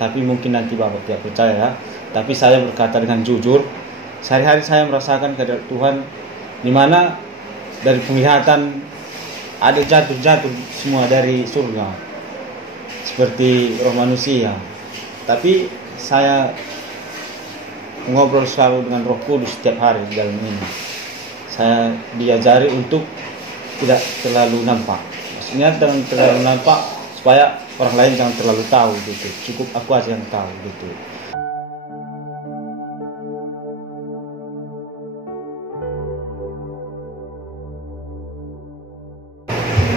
tapi mungkin nanti Bapak tidak percaya ya. Tapi saya berkata dengan jujur, sehari-hari saya merasakan kehadirat Tuhan, di mana dari penglihatan ada jatuh semua dari surga, seperti roh manusia. Tapi saya ngobrol selalu dengan Roh Kudus setiap hari di dalam ini. Saya diajari untuk tidak terlalu nampak. Maksudnya jangan terlalu nampak supaya orang lain jangan terlalu tahu gitu. Cukup aku aja yang tahu gitu.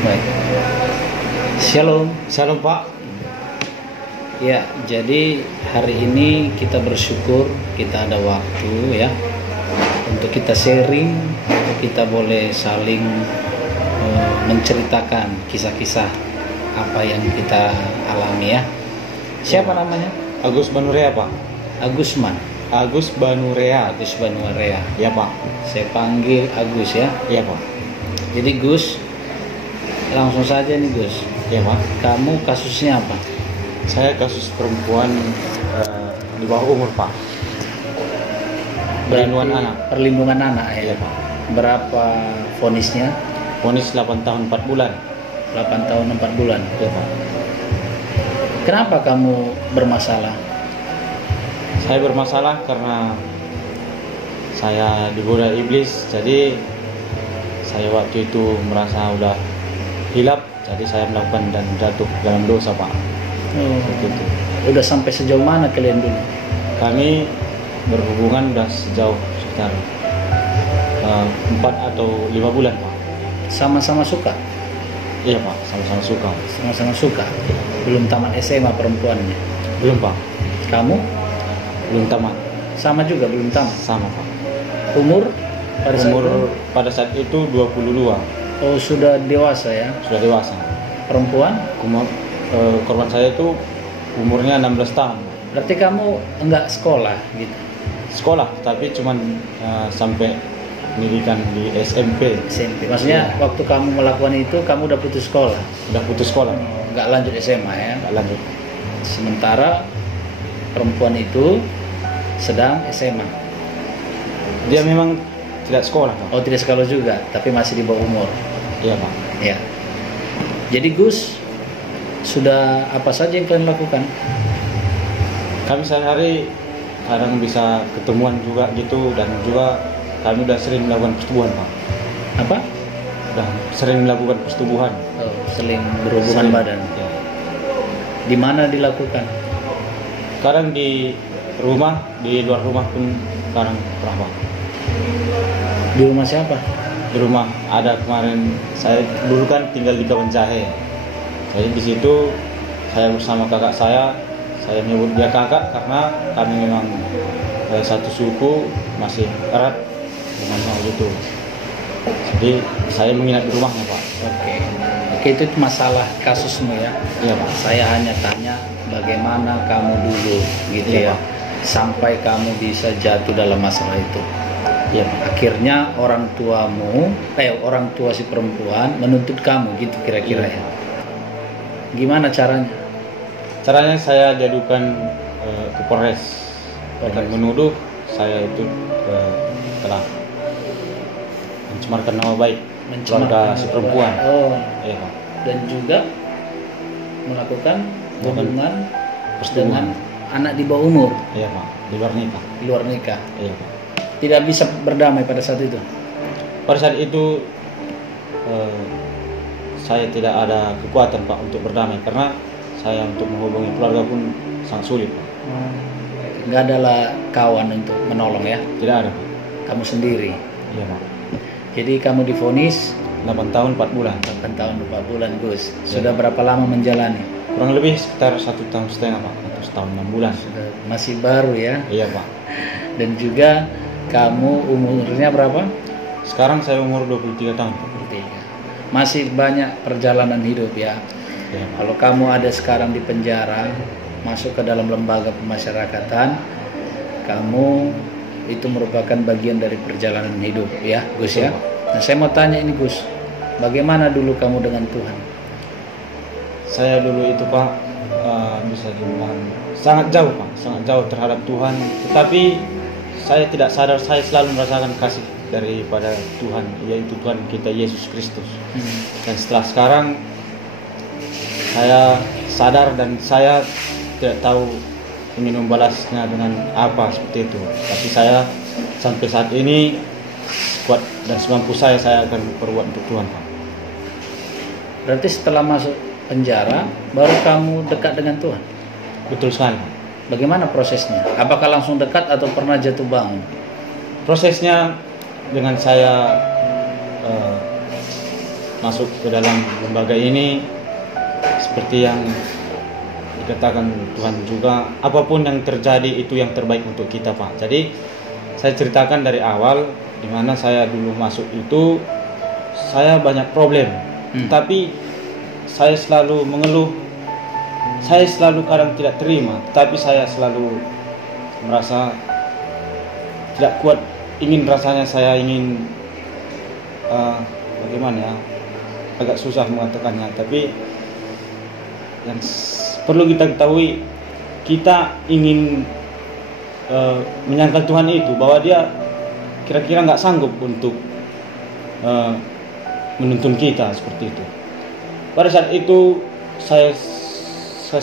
Baik. Shalom. Shalom Pak. Ya, jadi hari ini kita bersyukur kita ada waktu ya untuk kita sharing, untuk kita boleh saling menceritakan kisah-kisah apa yang kita alami ya. Siapa namanya? Agus Banurea Pak. Agusman. Agus Banurea. Agus Banurea. Ya Pak. Saya panggil Agus ya. Iya Pak. Jadi Gus, langsung saja nih Gus. Iya Pak. Kamu kasusnya apa? Saya kasus perempuan di bawah umur Pak. Perlindungan anak. Perlindungan anak ya. Iya Pak. Berapa vonisnya? Vonis 8 tahun 4 bulan. 8 tahun 4 bulan. Iya Pak. Kenapa kamu bermasalah? Saya bermasalah karena saya digoda iblis. Jadi saya waktu itu merasa udah hilap, jadi saya melakukan dan jatuh dalam dosa Pak. Begitu. Udah sampai sejauh mana kalian dulu? Kami berhubungan udah sejauh sekitar 4 atau 5 bulan Pak. Sama-sama suka? Iya Pak, sama-sama suka. Sama-sama suka? Belum tamat SMA perempuannya? Belum Pak. Kamu? Belum tamat. Sama juga belum tamat? Sama Pak. Umur? Pada saat itu 22. Oh, sudah dewasa ya? Sudah dewasa. Perempuan? Korban saya itu umurnya 16 tahun. Berarti kamu enggak sekolah gitu? Sekolah, tapi cuman sampai pendidikan di SMP. SMP. Maksudnya waktu kamu melakukan itu kamu udah putus sekolah? Udah putus sekolah. Enggak lanjut SMA ya? Nggak lanjut. Sementara perempuan itu sedang SMA. Dia memang tidak sekolah Pak. Oh, tidak sekolah juga, tapi masih di bawah umur. Iya Pak. Ya. Jadi Gus, sudah apa saja yang kalian lakukan? Kami sehari-hari kadang bisa ketemuan juga gitu, dan juga kami udah sering melakukan persetubuhan Pak. Apa? Udah sering melakukan persetubuhan. Oh, seling berhubungan badan. Ya. Di mana dilakukan? Kadang di rumah, di luar rumah pun kadang pernah Pak. Di rumah siapa? Di rumah ada kemarin, saya dulu kan tinggal di Kawan Jahe. Jadi di situ saya bersama kakak saya menyebut dia kakak karena kami memang satu suku, masih erat dengan hal itu. Jadi saya menginap di rumahnya Pak. Oke, itu masalah kasusmu ya. Iya Pak. Saya hanya tanya bagaimana kamu dulu gitu Iya, ya, Pak. sampai kamu bisa jatuh dalam masalah itu. Iya Pak. Akhirnya orang tua si perempuan menuntut kamu gitu kira-kira Iya. ya. Gimana caranya? Caranya saya diadukan ke Polres dengan menuduh saya itu telah mencemarkan nama baik keluarga si perempuan. Oh, Iya Pak. dan juga melakukan hubungan Persetubuhan. dengan anak di bawah umur Iya Pak. Di luar nikah. di luar nikah. Iya Pak. Tidak bisa berdamai pada saat itu. Pada saat itu saya tidak ada kekuatan Pak untuk berdamai, karena saya untuk menghubungi keluarga pun sangat sulit Pak. Nggak ada lah kawan untuk menolong ya. Tidak ada Pak. Kamu sendiri. Iya Pak. Jadi kamu divonis 8 tahun 4 bulan. 8 tahun 4 bulan Gus. Sudah berapa lama menjalani? Kurang lebih sekitar 1,5 tahun Pak, atau setahun 6 bulan. Sudah masih baru ya. Iya Pak. Dan juga kamu umurnya berapa? Sekarang saya umur 23 tahun Pak. 23. Masih banyak perjalanan hidup ya. Iya Pak. Kalau kamu ada sekarang di penjara, masuk ke dalam lembaga pemasyarakatan, kamu itu merupakan bagian dari perjalanan hidup ya Gus ya. Nah, saya mau tanya ini Gus, bagaimana dulu kamu dengan Tuhan? Saya dulu itu Pak bisa dibilang sangat jauh Pak, sangat jauh terhadap Tuhan. Tetapi saya tidak sadar, saya selalu merasakan kasih daripada Tuhan, yaitu Tuhan kita Yesus Kristus. Dan setelah sekarang saya sadar dan saya tidak tahu ingin membalasnya dengan apa seperti itu. Tapi saya sampai saat ini kuat dan semampu saya akan berbuat untuk Tuhan Pak. Berarti setelah masuk penjara baru kamu dekat dengan Tuhan? Betul sekali Pak. Bagaimana prosesnya? Apakah langsung dekat atau pernah jatuh bangun? Prosesnya dengan saya masuk ke dalam lembaga ini, seperti yang dikatakan Tuhan juga, apapun yang terjadi itu yang terbaik untuk kita Pak. Jadi saya ceritakan dari awal, di mana saya dulu masuk itu saya banyak problem, tapi saya selalu mengeluh, saya selalu kadang tidak terima, tapi saya selalu merasa tidak kuat, rasanya saya ingin bagaimana ya, agak susah mengatakannya. Tapi yang perlu kita ketahui, kita ingin menyangkal Tuhan itu bahwa Dia kira-kira nggak sanggup untuk menuntun kita seperti itu. Pada saat itu saya